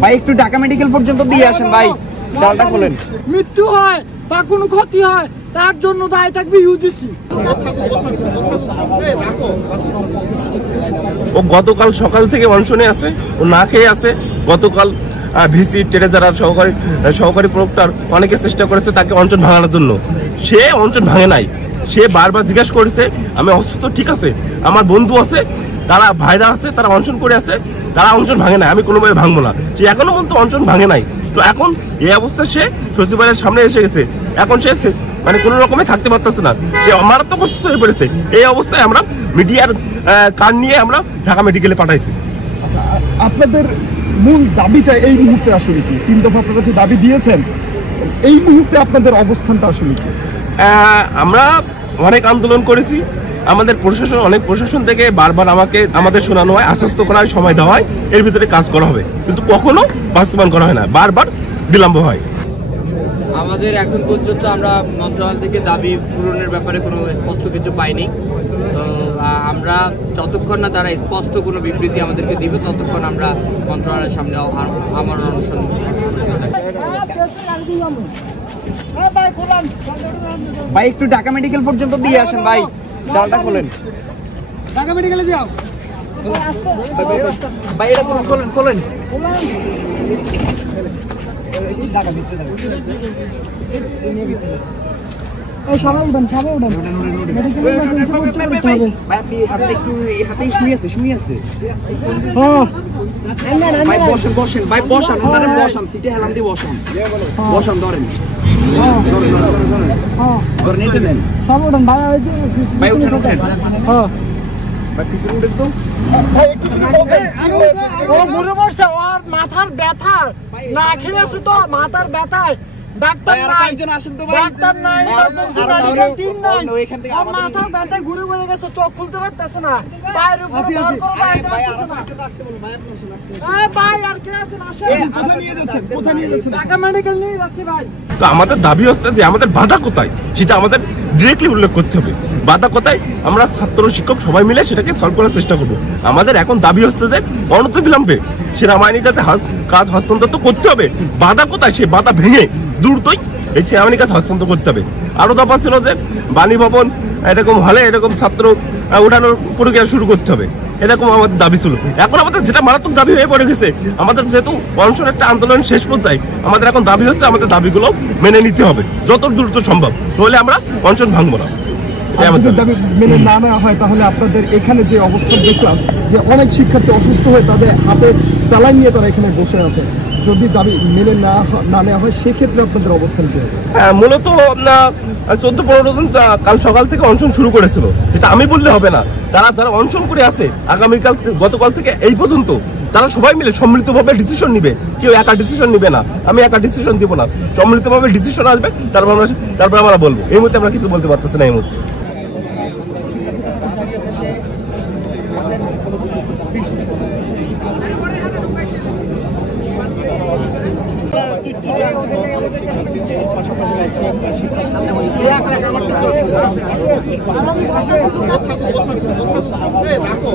ভাই একটু ঢাকা মেডিকেল পর্যন্ত দিয়ে আসেন ভাই, ডালটা খোলেন। মৃত্যু হয় বা কোনো ক্ষতি হয় তার জন্য দায়ী থাকবে ইউজিসি। ও গতকাল সকাল থেকে অনশনে আছে, ও না খেয়ে আছে। গতকাল ভিসি ট্রেজারার সহকারী প্রক্টর অনেকে চেষ্টা করেছে তাকে অনশন ভাঙানোর জন্য, সে অনশন ভাঙে নাই। সে বারবার জিজ্ঞাসা করেছে আমি অসুস্থ, ঠিক আছে, আমার বন্ধু আছে, তারা ভাইরা আছে, তারা অনশন করে আছে, তারা অনশন ভাঙে নাই, আমি কোনোভাবে ভাঙবো না। সে এখনো পর্যন্ত অনশন ভাঙে নাই। তো এখন এই অবস্থায় সে সচিবালয়ের সামনে এসে গেছে। এখন সে মানে কোনো রকমে থাকতে পারতেছে না, সে মারাত্মক অসুস্থ হয়ে পড়েছে। এই অবস্থায় আমরা মিডিয়ার কান নিয়ে আমরা ঢাকা মেডিকেলে পাঠাইছি। আচ্ছা, আপনাদের মূল দাবিটা এই মুহূর্তে আসলে কি? 3 দফা আপনারা যে দাবি দিয়েছেন, এই মুহূর্তে আপনাদের অবস্থানটা আসলে কি? আমরা অনেক আন্দোলন করেছি, আমাদের প্রশাসন থেকে বারবার আমাদের শোনানো হয়, আশ্বস্ত করা হয়, সময় দেওয়া হয়, এর ভিতরে কাজ করা হবে, কিন্তু কখনো বাস্তবায়ন করা হয় না, বারবার বিলম্ব হয়। আমাদের এখন পর্যন্ত আমরা মন্ত্রণালয় থেকে দাবি পূরণের ব্যাপারে কোনো স্পষ্ট কিছু পাইনি। তো আমরা যতক্ষণ না তারা স্পষ্ট কোনো বিবৃতি আমাদেরকে দিবে ততক্ষণ আমরা মন্ত্রণালয়ের সামনে আমার অনশন। ভাই একটু ঢাকা মেডিকেল পর্যন্ত দিয়ে আসেন ভাই, ডালটা খোলেন। ঢাকা মেডিকেলে যাও ভাই এটা খোলেন। সবাই উঠেন। ভাই বসেন ভাই, বসান সিটে হেলাম দিয়ে বসান ধরেন। সব উঠেন ভাই উঠেন ভাই, পিছনে উঠেন তো। ঘুরে বসছে, ওর মাথার ব্যথা না খেয়েছে তো, মাথার ব্যথায় ডাক্তার নাই, মাথার ব্যথায় ঘুরে গেছে, চোখ খুলতে পারতেছে না, পায়ের উপরে ঢাকা মেডিকেল নিয়ে যাচ্ছি ভাই। তো আমাদের দাবি হচ্ছে যে আমাদের বাধা কোথায় সেটা আমাদের ডিরেক্টলি উল্লেখ করতে হবে। বাধা কোথায় আমরা ছাত্র শিক্ষক সবাই মিলে সেটাকে সলভ করার চেষ্টা করব। আমাদের এখন দাবি হচ্ছে যে অনতিবিলম্বে সেনাবাহিনীর কাছে কাজ হস্তান্তর তো করতে হবে। বাধা কোথায়, সেই বাধা ভেঙে দ্রুতই এই সেনাবাহিনীর কাছে হস্তান্তর করতে হবে। আরো দফা ছিল যে বাণী ভবন এরকম হলে এরকম ছাত্র উঠানোর প্রক্রিয়া শুরু করতে হবে, এরকম আমাদের দাবি ছিল। এখন আমাদের যেটা মারাত্মক দাবি হয়ে পড়ে গেছে, আমাদের যেহেতু অনশন একটা আন্দোলন শেষ পর্যায়ে, আমাদের এখন দাবি হচ্ছে আমাদের দাবিগুলো মেনে নিতে হবে যত দ্রুত সম্ভব, তাহলে আমরা অনশন ভাঙবো না। দাবি মেনে না নেওয়া হয় তাহলে আপনাদের এখানে যে অবস্থা দেখলাম যে অনেক শিক্ষার্থী অসুস্থ হয়ে তাদের হাতে স্যালাইন নিয়ে তারা এখানে বসে আছে, যদি দাবি মেনে না নেওয়া হয় সেক্ষেত্রে আপনাদের অবস্থান কি হবে? মূলত 14-15 জন কাল সকাল থেকে অনশন শুরু করেছিল, এটা আমি বললে হবে না। তারা যারা অনশন করে আছে গতকাল থেকে এই পর্যন্ত তারা সবাই মিলে সম্মিলিতভাবে ডিসিশন নিবে, কেউ একা ডিসিশন নিবে না, আমি একা ডিসিশন দিব না, সম্মিলিতভাবে ডিসিশন আসবে, তারপর আমরা বলবো। এই মুহূর্তে আমরা কিছু বলতে পারতেছি না। এই মুহূর্তে দেখো